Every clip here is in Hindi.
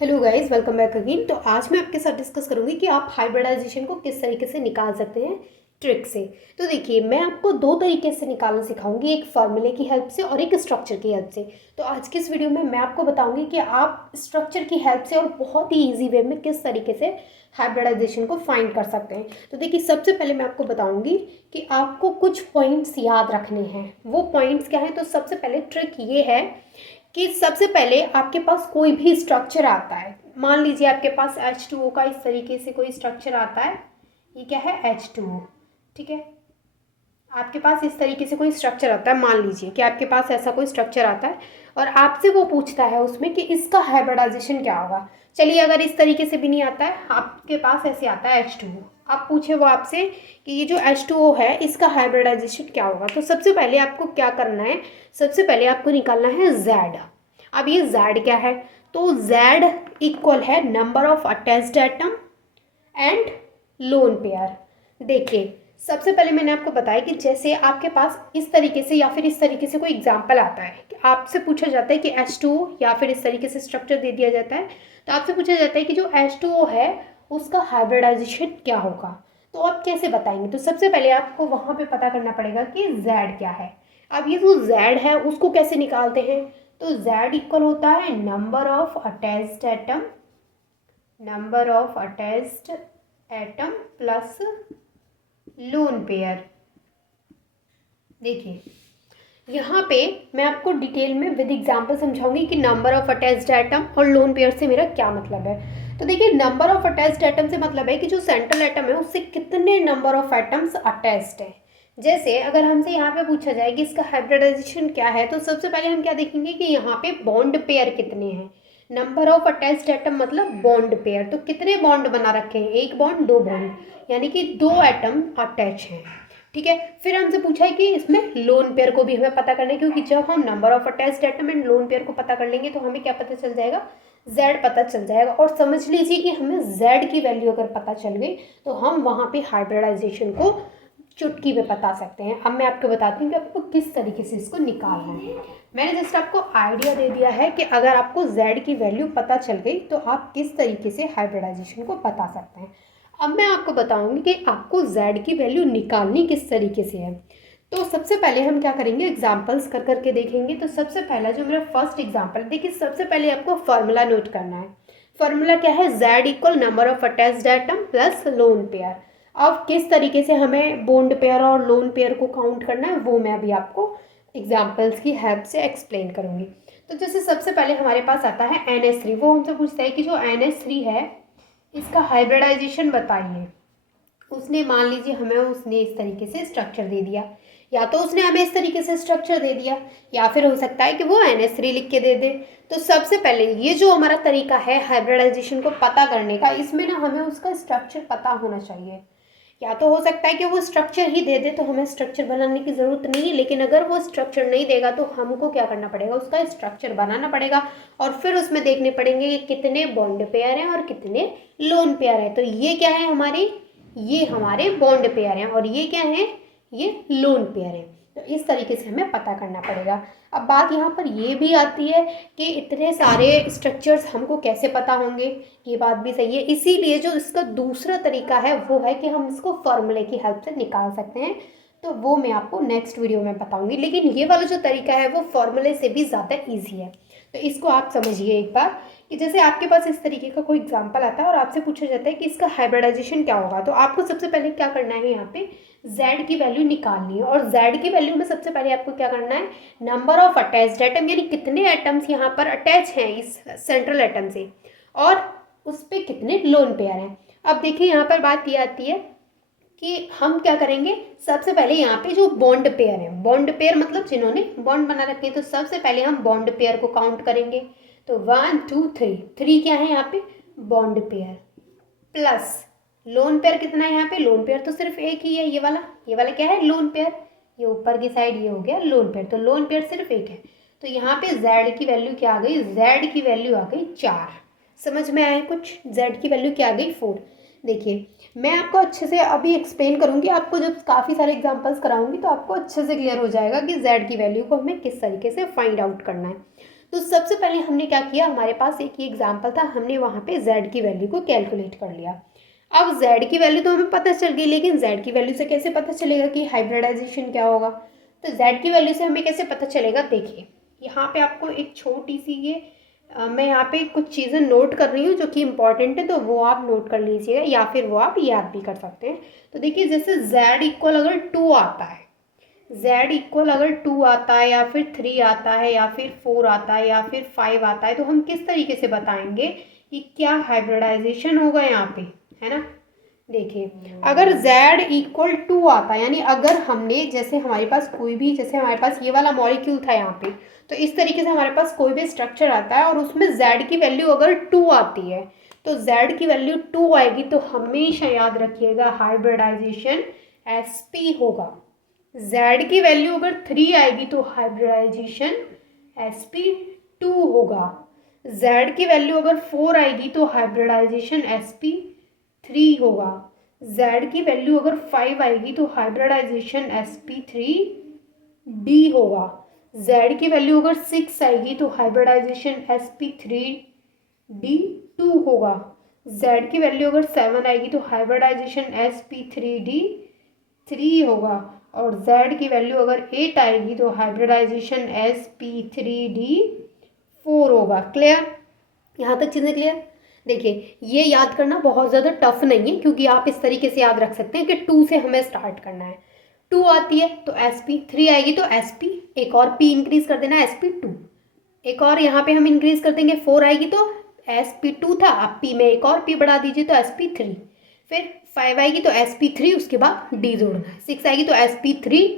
Hello guys, welcome back again. तो आज मैं आपके साथ डिस्कस करूंगी कि आप हाइब्रिडाइजेशन को किस तरीके से निकाल सकते हैं ट्रिक से। तो देखिए, मैं आपको दो तरीके से निकालना सिखाऊंगी, एक फार्मूले की हेल्प से और एक स्ट्रक्चर की हेल्प से। तो आज की इस वीडियो में मैं आपको बताऊंगी कि आप स्ट्रक्चर की हेल्प से और बहुत ही ईजी वे में किस तरीके से हाइब्रिडाइजेशन को फाइंड कर सकते हैं। तो देखिए, सबसे पहले मैं आपको बताऊंगी कि आपको कुछ पॉइंट्स याद रखने हैं। वो पॉइंट्स क्या हैं? तो सबसे पहले ट्रिक ये है कि सबसे पहले आपके पास कोई भी स्ट्रक्चर आता है। मान लीजिए आपके पास H2O का इस तरीके से कोई स्ट्रक्चर आता है। ये क्या है? H2O। ठीक है, आपके पास इस तरीके से कोई स्ट्रक्चर आता है। मान लीजिए कि आपके पास ऐसा कोई स्ट्रक्चर आता है और आपसे वो पूछता है उसमें कि इसका हाइब्रिडाइजेशन क्या होगा। चलिए, अगर इस तरीके से भी नहीं आता है, आपके पास ऐसे आता है H2O, आप पूछे वो आपसे कि ये जो H2O है इसका हाइब्रिडाइजेशन क्या होगा। तो सबसे पहले आपको क्या करना है? सबसे पहले आपको निकालना है Z। अब ये Z क्या है? तो Z इक्वल है number of attached atom and lone pair. देखिए, सबसे पहले मैंने आपको बताया कि जैसे आपके पास इस तरीके से या फिर इस तरीके से कोई एग्जाम्पल आता है कि आपसे पूछा जाता है कि H2O, या फिर इस तरीके से स्ट्रक्चर दे दिया जाता है तो आपसे पूछा जाता है कि जो H2O है उसका हाइब्रिडाइजेशन क्या होगा। तो आप कैसे बताएंगे? तो सबसे पहले आपको वहाँ पे पता करना पड़ेगा कि Z क्या है। अब ये जो Z है उसको कैसे निकालते हैं? तो Z इक्वल होता है number of attached atom plus lone pair. देखिए, यहाँ पे मैं आपको डिटेल में विद एग्जांपल समझाऊंगी कि नंबर ऑफ अटैच्ड एटम और लोन पेयर से मेरा क्या मतलब है। तो देखिए, नंबर ऑफ अटैच्ड एटम से मतलब है कि जो सेंट्रल एटम है उससे कितने नंबर ऑफ एटम्स अटैच्ड है। जैसे अगर हमसे यहाँ पे पूछा जाए कि इसका हाइब्रिडाइजेशन क्या है, तो सबसे पहले हम क्या देखेंगे कि यहाँ पे बॉन्ड पेयर कितने हैं। नंबर ऑफ अटैच्ड एटम मतलब बॉन्ड पेयर, तो कितने बॉन्ड बना रखे हैं? एक बॉन्ड, दो बॉन्ड, यानी कि दो एटम अटैच हैं। ठीक है, फिर हमसे पूछा है कि इसमें लोन पेयर को भी हमें पता करना है, क्योंकि जब हम number of attached atom and lone pair को पता कर लेंगे तो हमें क्या पता चल जाएगा? Z पता चल जाएगा। और समझ लीजिए कि हमें Z की वैल्यू अगर पता चल गई तो हम वहाँ पे हाइब्रिडाइजेशन को चुटकी में बता सकते हैं। अब मैं आपको बताती हूँ कि आपको किस तरीके से इसको निकालना है। मैंने जस्ट आपको आइडिया दे दिया है कि अगर आपको Z की वैल्यू पता चल गई तो आप किस तरीके से हाइब्रिडाइजेशन को बता सकते हैं। अब मैं आपको बताऊंगी कि आपको Z की वैल्यू निकालनी किस तरीके से है। तो सबसे पहले हम क्या करेंगे, एग्जाम्पल्स कर करके देखेंगे। तो सबसे पहला जो मेरा फर्स्ट एग्जाम्पल, देखिए सबसे पहले आपको फार्मूला नोट करना है। फार्मूला क्या है? Z equal number of attached atom plus lone pair. अब किस तरीके से हमें बॉन्ड पेयर और लोन पेयर को काउंट करना है वो मैं अभी आपको एग्जाम्पल्स की हेल्प से एक्सप्लेन करूंगी। तो जैसे सबसे पहले हमारे पास आता है NH3। वो हमसे पूछता है कि जो NH3 है इसका हाइब्रिडाइजेशन बताइए। उसने मान लीजिए हमें उसने इस तरीके से स्ट्रक्चर दे दिया, या तो उसने हमें इस तरीके से स्ट्रक्चर दे दिया या फिर हो सकता है कि वो NH3 लिख के दे दे। तो सबसे पहले ये जो हमारा तरीका है हाइब्रिडाइजेशन को पता करने का, इसमें ना हमें उसका स्ट्रक्चर पता होना चाहिए। या तो हो सकता है कि वो स्ट्रक्चर ही दे दे तो हमें स्ट्रक्चर बनाने की ज़रूरत नहीं है, लेकिन अगर वो स्ट्रक्चर नहीं देगा तो हमको क्या करना पड़ेगा? उसका स्ट्रक्चर बनाना पड़ेगा और फिर उसमें देखने पड़ेंगे कि कितने बॉन्ड पेयर हैं और कितने लोन पेयर हैं। तो ये क्या है हमारे? ये हमारे बॉन्ड पेयर हैं और ये क्या है? ये लोन पेयर हैं। तो इस तरीके से हमें पता करना पड़ेगा। अब बात यहाँ पर ये भी आती है कि इतने सारे स्ट्रक्चर्स हमको कैसे पता होंगे। ये बात भी सही है, इसीलिए जो इसका दूसरा तरीका है वो है कि हम इसको फॉर्मूले की हेल्प से निकाल सकते हैं। तो वो मैं आपको नेक्स्ट वीडियो में बताऊंगी, लेकिन ये वाला जो तरीका है वो फॉर्मूले से भी ज़्यादा ईजी है। तो इसको आप समझिए एक बार कि जैसे आपके पास इस तरीके का कोई एग्जाम्पल आता है और आपसे पूछा जाता है कि इसका हाइब्रिडाइजेशन क्या होगा, तो आपको सबसे पहले क्या करना है? यहाँ पे Z की वैल्यू निकालनी है। और Z की वैल्यू में सबसे पहले आपको क्या करना है? नंबर ऑफ अटैच्ड एटम, यानी कितने एटम्स यहाँ पर अटैच हैं इस सेंट्रल एटम से, और उस पर कितने लोन पेयर हैं। अब देखिए, यहाँ पर बात ये आती है कि हम क्या करेंगे। सबसे पहले यहाँ पे जो बॉन्ड पेयर है, बॉन्ड पेयर मतलब जिन्होंने बॉन्ड बना रखे हैं, तो सबसे पहले हम बॉन्ड पेयर को काउंट करेंगे। तो 1 2 3, 3 क्या है यहाँ पे? Bond pair, plus lone pair कितना है यहाँ पे? लोन पेयर तो सिर्फ एक ही है, ये वाला क्या है? Lone pair. ये ऊपर की साइड ये हो गया लोन पेयर, तो लोन पेयर सिर्फ एक है। तो यहाँ पे Z की वैल्यू क्या आ गई? Z की वैल्यू आ गई 4। समझ में आया कुछ? Z की वैल्यू क्या आ गई? 4। देखिए, मैं आपको अच्छे से अभी एक्सप्लेन करूँगी, आपको जब काफ़ी सारे एग्जांपल्स कराऊंगी तो आपको अच्छे से क्लियर हो जाएगा कि Z की वैल्यू को हमें किस तरीके से फाइंड आउट करना है। तो सबसे पहले हमने क्या किया, हमारे पास एक ही एग्जाम्पल था, हमने वहाँ पे z की वैल्यू को कैलकुलेट कर लिया। अब z की वैल्यू तो हमें पता चल गई, लेकिन z की वैल्यू से कैसे पता चलेगा कि हाइब्रिडाइजेशन क्या होगा। तो z की वैल्यू से हमें कैसे पता चलेगा, देखिए यहाँ पे आपको एक छोटी सी ये मैं यहाँ पे कुछ चीज़ें नोट कर रही हूँ जो कि इम्पॉर्टेंट है, तो वो आप नोट कर लीजिएगा या फिर वो आप याद भी कर सकते हैं। तो देखिए जैसे z इक्वल अगर 2 आता है, z इक्वल अगर 2 आता है या फिर 3 आता है या फिर 4 आता है या फिर 5 आता है, तो हम किस तरीके से बताएंगे कि क्या हाइब्रिडाइजेशन होगा यहाँ पे, है ना। देखिए अगर z इक्वल 2 आता है, यानी अगर हमने जैसे हमारे पास कोई भी, जैसे हमारे पास ये वाला मॉलिक्यूल था यहाँ पे, तो इस तरीके से हमारे पास कोई भी स्ट्रक्चर आता है और उसमें z की वैल्यू अगर 2 आती है, तो z की वैल्यू 2 आएगी, तो हमेशा याद रखिएगा हाइब्रिडाइजेशन sp होगा। z की वैल्यू अगर 3 आएगी तो हाइब्रिडाइजेशन sp2 होगा। z की वैल्यू अगर 4 आएगी तो हाइब्रिडाइजेशन sp3 होगा। z की वैल्यू अगर 5 आएगी तो हाइब्रिडाइजेशन sp3d होगा। z की वैल्यू अगर 6 आएगी तो हाइब्रिडाइजेशन sp3d2 होगा। z की वैल्यू अगर 7 आएगी तो हाइब्रिडाइजेशन sp3d3 होगा। और z की वैल्यू अगर 8 आएगी तो हाइब्रिडाइजेशन sp3d4 होगा। क्लियर, यहाँ तक चीज़ें क्लियर। देखिए ये याद करना बहुत ज़्यादा टफ नहीं है, क्योंकि आप इस तरीके से याद रख सकते हैं कि 2 से हमें स्टार्ट करना है। 2 आती है तो sp, 3 आएगी तो sp, एक और p इंक्रीज कर देना sp2, एक और यहाँ पे हम इंक्रीज कर देंगे, 4 आएगी तो sp2 था, अब p में एक और p बढ़ा दीजिए तो sp3, फिर 5 आएगी तो sp3, उसके बाद d जोड़ना है, 6 आएगी तो sp3,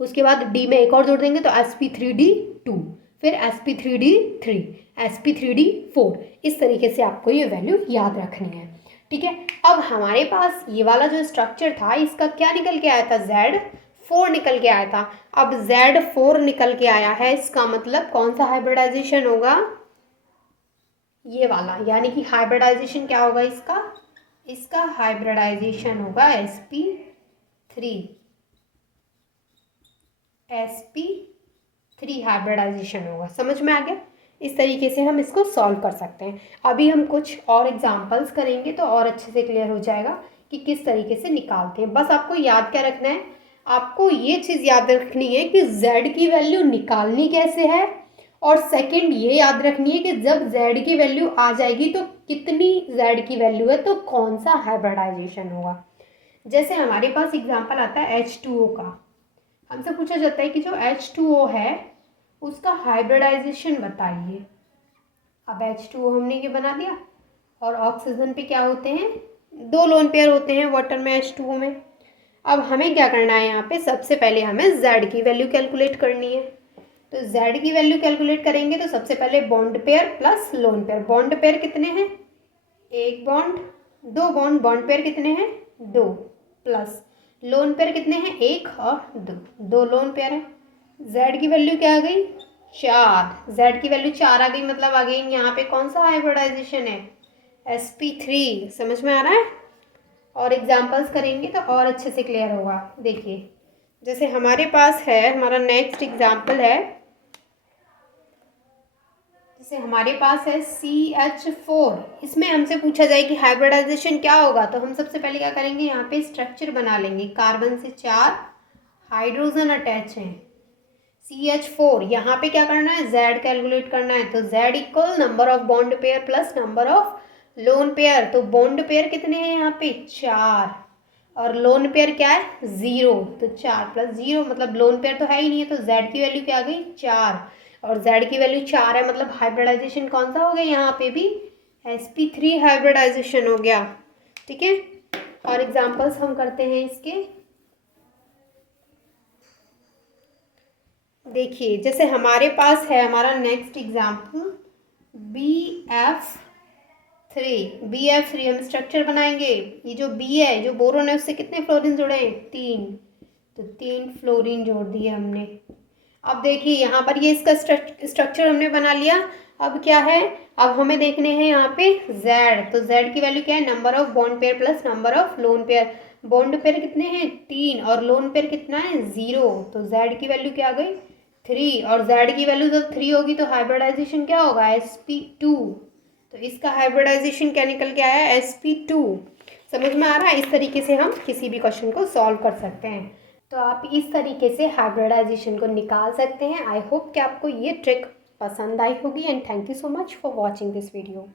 उसके बाद d में एक और जोड़ देंगे तो sp3d2, फिर sp3d3, sp3d4। इस तरीके से आपको ये वैल्यू याद रखनी है, ठीक है। अब हमारे पास ये वाला जो स्ट्रक्चर था, इसका क्या निकल के आया था, Z4 निकल के आया था। अब Z4 निकल के आया है, इसका मतलब कौन सा हाइब्रिडाइजेशन होगा, ये वाला, यानी कि हाइब्रिडाइजेशन क्या होगा इसका, इसका हाइब्रिडाइजेशन होगा sp3 हाइब्रिडाइजेशन होगा। समझ में आ गया, इस तरीके से हम इसको सॉल्व कर सकते हैं। अभी हम कुछ और एग्जांपल्स करेंगे तो और अच्छे से क्लियर हो जाएगा कि किस तरीके से निकालते हैं। बस आपको याद क्या रखना है, आपको ये चीज़ याद रखनी है कि z की वैल्यू निकालनी कैसे है, और सेकंड ये याद रखनी है कि जब z की वैल्यू आ जाएगी तो कितनी z की वैल्यू है, तो कौन सा हाइब्रिडाइजेशन होगा। जैसे हमारे पास एग्जाम्पल आता है H2O का, हमसे पूछा जाता है कि जो H2O है उसका हाइब्रिडाइजेशन बताइए। अब H2O हमने ये बना दिया, और ऑक्सीजन पे क्या होते हैं, 2 लोन पेयर होते हैं वाटर में, H2O में। अब हमें क्या करना है, यहाँ पे सबसे पहले हमें Z की वैल्यू कैलकुलेट करनी है। तो Z की वैल्यू कैलकुलेट करेंगे तो सबसे पहले bond pair plus lone pair. Bond pair कितने हैं, 1 बॉन्ड, 2 बॉन्ड, बॉन्ड पेयर कितने हैं 2, प्लस लोन पेयर कितने हैं 1 और 2, 2 लोन पेयर है। Z की वैल्यू क्या आ गई 4, Z की वैल्यू 4 आ गई, मतलब आ गई यहाँ पे कौन सा हाइब्रिडाइजेशन है, sp3। समझ में आ रहा है, और एग्जांपल्स करेंगे तो और अच्छे से क्लियर होगा। देखिए जैसे हमारे पास है, हमारा नेक्स्ट एग्जांपल है, जैसे हमारे पास है CH4। इसमें हमसे पूछा जाए कि हाइब्रिडाइजेशन क्या होगा, तो हम सबसे पहले क्या करेंगे, यहाँ पे स्ट्रक्चर बना लेंगे। कार्बन से 4 हाइड्रोजन अटैच हैं, CH4। यहाँ पे क्या करना है, Z कैलकुलेट करना है। तो Z equal number of bond pair plus number of lone pair. तो बॉन्ड पेयर कितने हैं यहाँ पे 4, और लोन पेयर क्या है 0, तो 4 प्लस 0 मतलब लोन पेयर तो है ही नहीं है, तो Z की वैल्यू क्या आ गई 4, और Z की वैल्यू 4 है, मतलब हाइब्रिडाइजेशन कौन सा हो गया, यहाँ पे भी sp3 हाइब्रिडाइजेशन हो गया, ठीक है। और एग्जाम्पल्स हम करते हैं इसके। देखिए जैसे हमारे पास है हमारा नेक्स्ट एग्जाम्पल BF3। हम स्ट्रक्चर बनाएंगे। ये जो B है, जो बोरोन है, उससे कितने फ्लोरीन जुड़े हैं 3, तो 3 फ्लोरीन जोड़ दिए हमने। अब देखिए यहाँ पर ये इसका स्ट्रक्चर हमने बना लिया। अब क्या है, अब हमें देखने हैं यहाँ पे Z। तो Z की वैल्यू क्या है, number of bond pair plus number of lone pair. Bond pair कितने हैं 3, और लोन पेयर कितना है 0, तो Z की वैल्यू क्या आ गई 3 और Z की वैल्यू जब 3 होगी तो हाइब्रिडाइजेशन क्या होगा, sp2। तो इसका हाइब्रिडाइजेशन क्या निकल के आया, sp2। समझ में आ रहा है? इस तरीके से हम किसी भी क्वेश्चन को सॉल्व कर सकते हैं। तो आप इस तरीके से हाइब्रिडाइजेशन को निकाल सकते हैं। आई होप कि आपको ये ट्रिक पसंद आई होगी and thank you so much for watching this video.